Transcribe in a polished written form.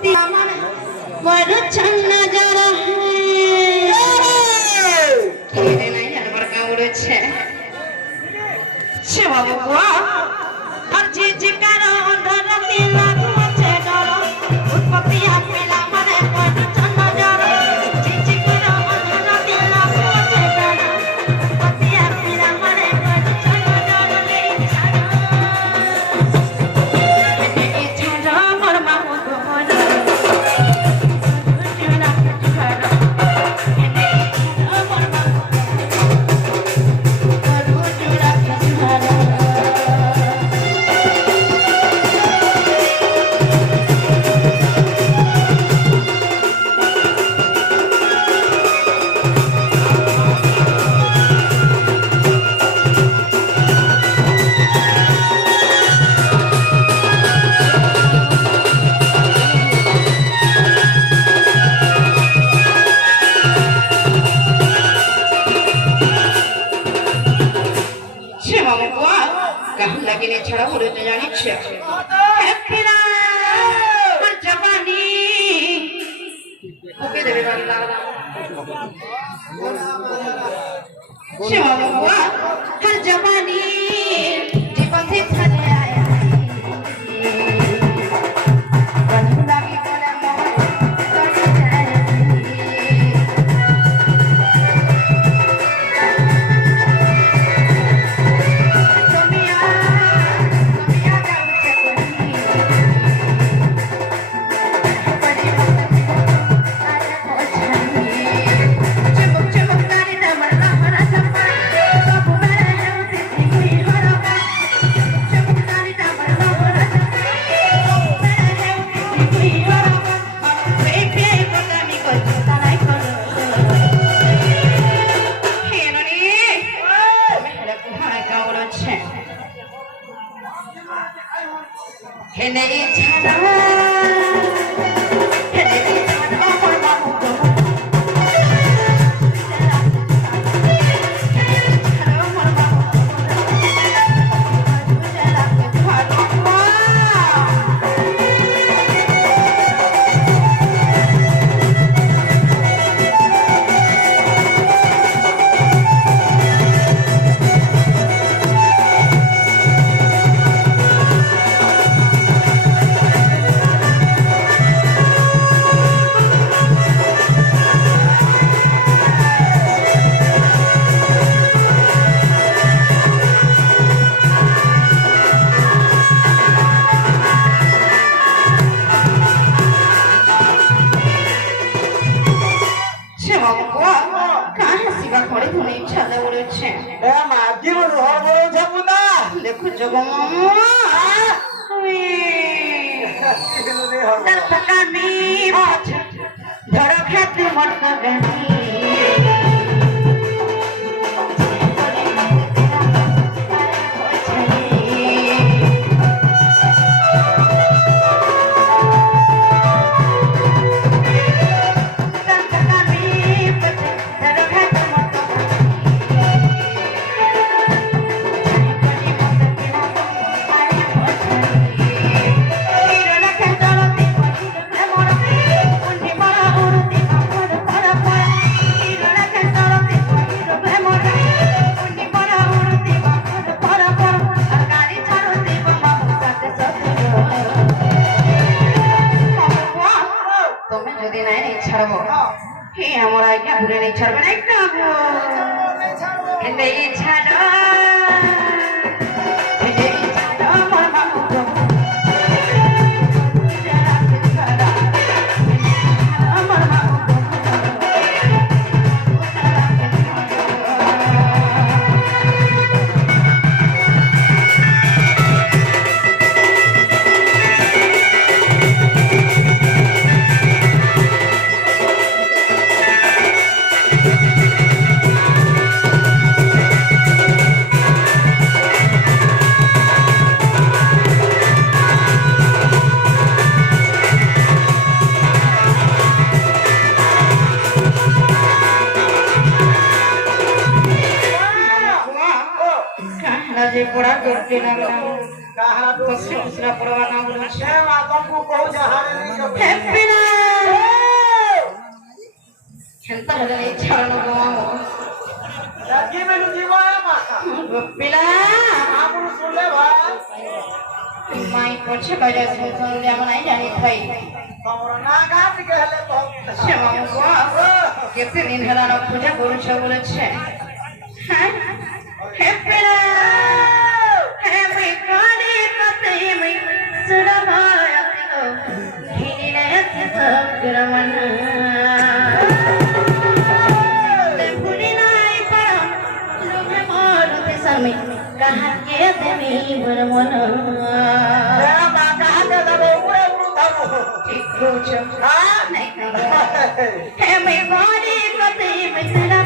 पति बड़ छन्न जरा केरे नहीं जानवर का उड़े छे छे बाबूआ हर चीज करो धरती लागू छे डरो उत्पत्ति पेला मरे बड़ छन्न जरा चीज करो धरती लागू छे डरो उत्पत्ति पेला मरे बड़ छन्न जरा ले छाड़ा मोर मामू गोरा लगे छड़ा उड़े जानी छे हैप्पीना हर जवानी ओके देवे वाली लागला शिवा बुआ हर जवानी जीवन से छले आया बंदा की कोने जे पड़ा करते लगला कहां तो दूसरा पड़वा ना बोल छे तुमको कहू जहां नहीं हेप्पीला खेलता हो जाए चरण गो लगी में जीवाया माता गोपिला आप सुन ले भाई माई पछे बजा से सुन ले नहीं जानी थई तमरो ना गात कहले तो क्षमा गो केते दिन हला न पूजा करू छ बोले छे हेप्पीला हे मई काली कते मई सुरभाया तो धीनी ने सब करमन में कहा के देवी बरमन तेरा मां कहा के दबे उड़े उड़ू धबो ठीक हो छ हां नहीं है मैं बॉडी कते मैं तेरा